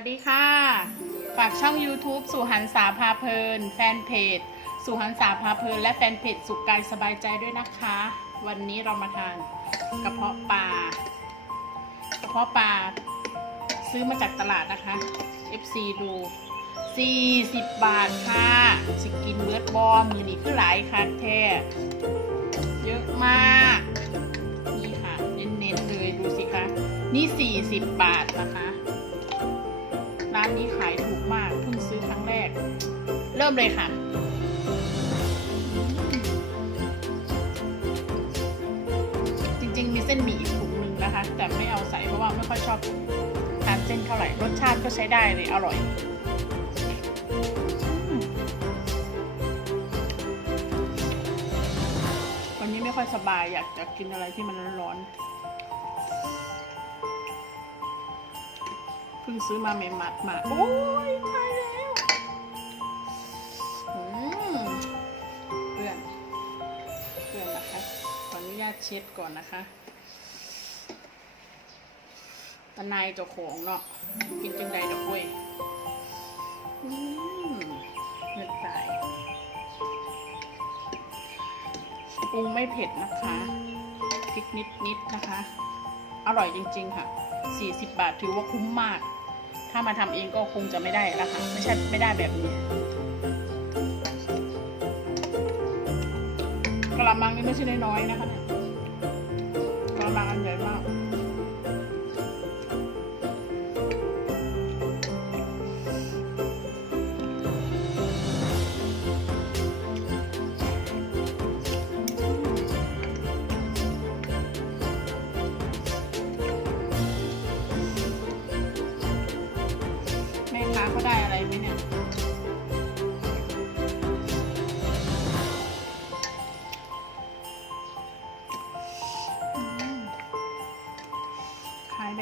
วัสดีค่ะ ฝากช่อง YouTube สุหันษาพาเพลิน แฟนเพจ สุหันษาพาเพลิน และแฟนเพจสุขกายสบายใจด้วยนะคะ วันนี้เรามาทานกระเพาะปลากระเพาะปลาซื้อมาจากตลาดนะคะ FC ดู40 บาทค่ะ สิกินเบิร์ดบอมมือนี้คือหลายค่ะแท้เยอะมาก นี่ค่ะ เน้นๆเลยดูสิคะ นี่ 40 บาทนะคะานนี้ขายถูกมากเพิ่งซื้อครั้งแรก เริ่มเลยค่ะจริงๆมีเส้นหมี่อีกถุงหนึ่งนะคะ แต่ไม่เอาใส่เพราะว่าไม่ค่อยชอบทานเส้นเท่าไหร่รสชาติก็ใช้ได้เลยอร่อยวันนี้ไม่ค่อยสบายอยากจะกินอะไรที่มันร้อนๆ พิ่งซื้อมาเมมัดมา โอ้ยตายแล้วอืมเพื่อนเพื่อนนะคะขออนุญาตเช็ดก่อนนะคะตะนายเจ้าของเนาะกินจังใดดอกเว้ยอืมเลือดตายปรุงไม่เผ็ดนะคะพริกนิดๆนนะคะ อร่อยจริง ๆ ค่ะ 40 บาทถือว่าคุ้มมาก ถ้ามาทำเองก็คงจะไม่ได้ละค่ะ ไม่ใช่ไม่ได้แบบนี้กระมังนี่ไม่ใช่น้อยๆนะคะเนี่ยกระมังอันใหญ่มาก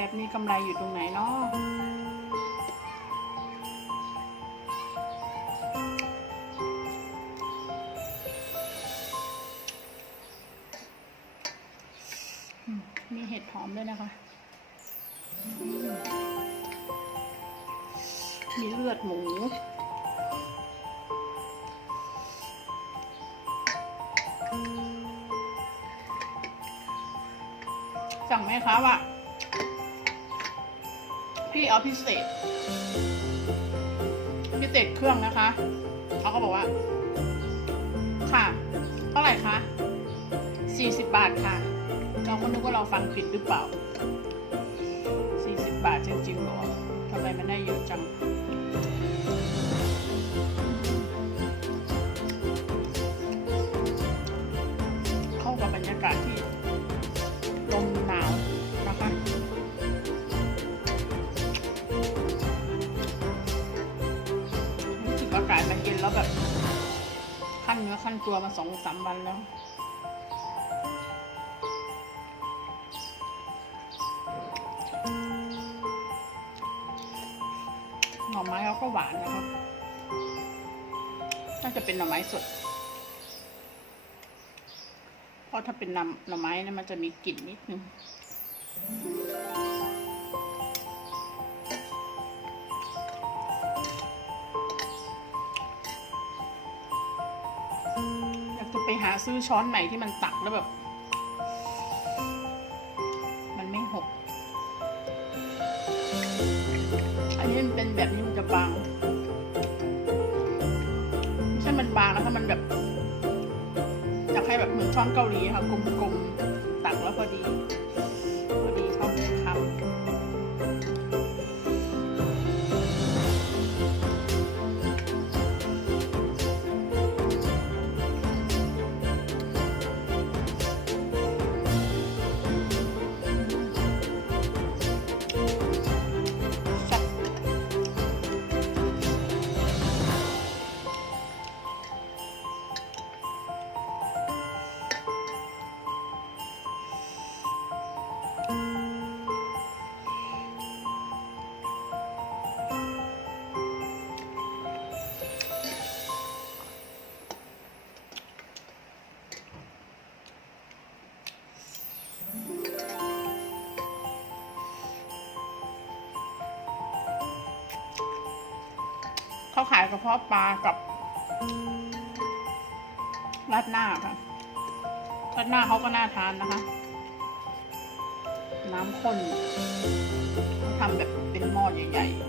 บนี้กำไรอยู่ตรงไหนเนาะมมีเห็ดหอมด้วยนะคะ มีเลือดหมูสั่งไหมคะว่า พี่เอาพิเศษ พิเศษเครื่องนะคะเขาก็บอกว่า ค่ะ เท่าไหร่คะ40บาทค่ะ เราก็นึกว่าเราฟังผิดหรือเปล่า40บาทจริงๆหรอทำไมมันได้เยอะจัง ตัวมาสองสามวันแล้วหน่อไม้เขาก็หวานนะครับ น่าจะเป็นหน่อไม้สด เพราะถ้าเป็นนำหน่อไม้นะมันจะมีกลิ่นนิดนึง หาซื้อช้อนใหม่ที่มันตักแล้วแบบ มันไม่หก อันนี้มันเป็นแบบนี้มันจะบาง ไม่ใช่มันบางแล้วถ้ามันแบบอยากให้แบบเหมือนช้อนเกาหลีค่ะกลมๆตักแล้วพอดี เขาขายกระเพาะปลากับราดหน้าค่ะราดหน้าเขาก็น่าทานนะคะ น้ำข้นเขาทำแบบเป็นหม้อใหญ่ ๆ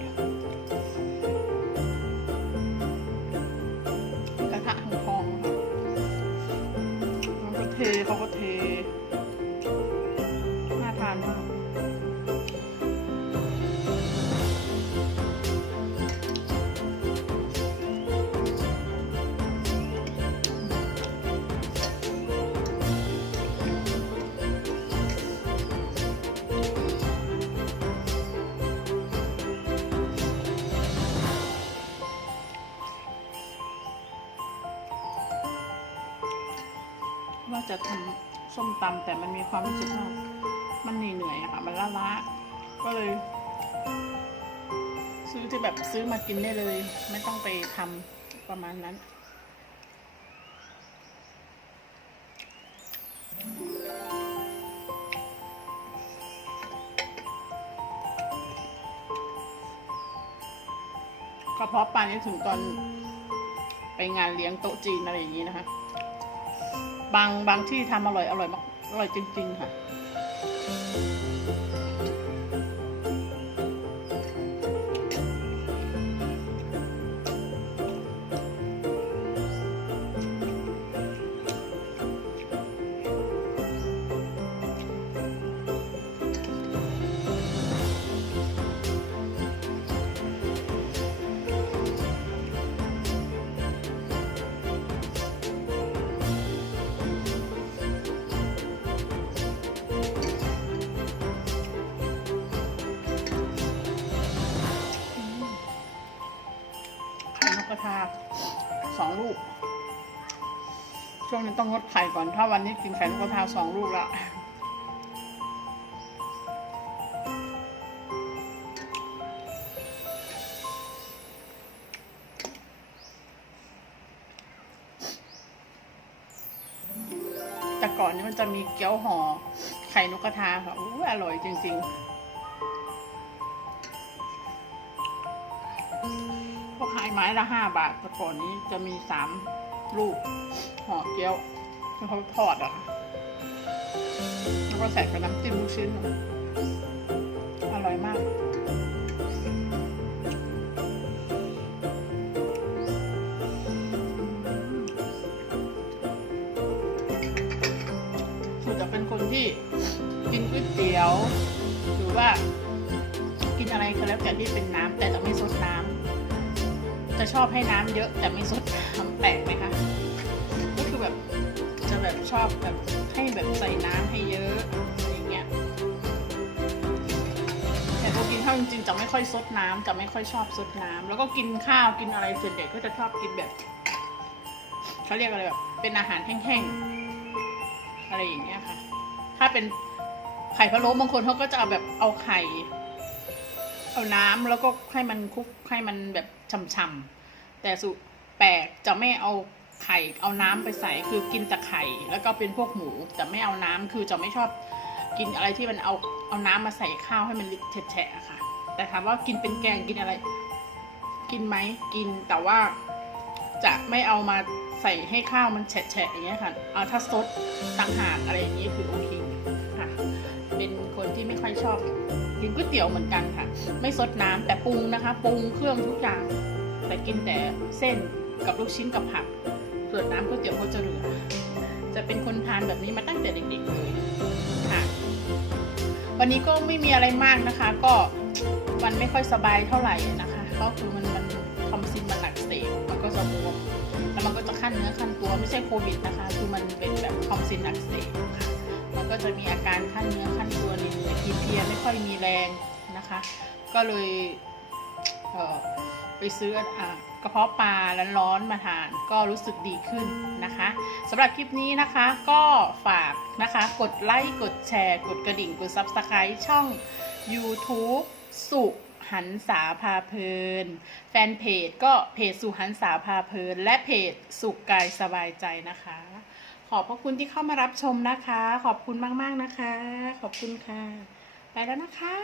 จะทำส้มตำแต่มันมีความรู้สึกว่ามันเหนื่อยๆอะค่ะ มันล้าๆก็เลย ซื้อที่แบบซื้อมากินได้เลย ไม่ต้องไปทำประมาณนั้นกระเพาะปลานี่ถึงตอนไปงานเลี้ยงโต๊ะจีนอะไรอย่างนี้นะคะ บางบางที่ทำอร่อยอร่อยมากอร่อยจริง ๆ ค่ะ วงนี้ต้องงดไข่ก่อน ถ้าวันนี้กินไข่นกกระทาสองลูกละแต่ก่อนนี้มันจะมีเกี๊ยวห่อไข่นกกระทาค่ะอู้อร่อยจริงๆก็ขายไม้ละห้าบาทแต่ก่อนนี้จะมีสาม ลูกห่อเกี๊ยวที่เขาทอดอะค่ะแล้วก็ใส่กับน้ำจิ้มลูกชิ้น อร่อยมากคือจะเป็นคนที่กินก๋วยเตี๋ยว หรือว่ากินอะไรก็แล้วแต่ที่เป็นน้ำแต่จะไม่ซดน้ำจะชอบให้น้ำเยอะแต่ไม่ซดน้ำ อบแบบให้แบบใส่น้ำให้เยอะอะไรอย่างเงี้ยแต่พอกินข้าวจริงๆจะไม่ค่อยซดน้ำจะไม่ค่อยชอบซดน้ำแล้วก็กินข้าวกินอะไรส่วนใหญ่ก็จะชอบกินแบบเขาเรียกอะไรแบบเป็นอาหารแห้งๆอะไรอย่างเงี้ยค่ะ ถ้าเป็นไข่พะโล้บางคนเขาก็จะเอาแบบเอาไข่ เอาน้ำแล้วก็ให้มันคลุกให้มันแบบช่ำๆแต่สุแปลกจะไม่เอา ไข่เอาน้ำไปใส่คือกินแต่ไข่ แล้วก็เป็นพวกหมูแต่ไม่เอาน้ำคือจะไม่ชอบกินอะไรที่มันเอาเอาน้ำมาใส่ข้าวให้มันแฉะๆอะค่ะ แต่ถามว่ากินเป็นแกงกินอะไร กินไหมกินแต่ว่าจะไม่เอามาใส่ให้ข้าวมันแฉะๆอย่างเงี้ยค่ะเอาถ้าซดต่างหากอะไรอย่างนี้คือโอเคค่ะ เป็นคนที่ไม่ค่อยชอบกินก๋วยเตี๋ยวเหมือนกันค่ะ ไม่ซดน้ำแต่ปรุงนะคะ ปรุงเครื่องทุกอย่าง แต่กินแต่เส้นกับลูกชิ้นกับผัก ส่วนน้ำก๋วยเตี๋ยวก็จะเรือจะเป็นคนทานแบบนี้มาตั้งแต่เด็กๆเลยค่ะ วันนี้ก็ไม่มีอะไรมากนะคะ ก็วันไม่ค่อยสบายเท่าไหร่นะคะ ก็คือมันมันทอมซินมันหนักเสพมันก็จะบวมแล้วมันก็จะขั้นเนื้อขั้นตัวไม่ใช่โควิดนะคะ คือมันเป็นแบบทอมซินอักเสบค่ะมันก็จะมีอาการขั้นเนื้อขั้นตัวเหนื่อยๆเพียไม่ค่อยมีแรงนะคะ ก็เลยเออไปซื้ออ่า ระเพาะปลาร้อนๆมาทานก็รู้สึกดีขึ้นนะคะสำหรับคลิปนี้นะคะก็ฝากนะคะกดไลค์กดแชร์ กดกระดิ่งกด Subscribe ช่อง YouTube สุหันษาพาเพลิน แฟนเพจก็เพจสุหันษาพาเพลิน และเพจสุขกายสบายใจนะคะ ขอบพระคุณที่เข้ามารับชมนะคะ ขอบคุณมาก ๆ นะคะ ขอบคุณค่ะ ไปแล้วนะคะ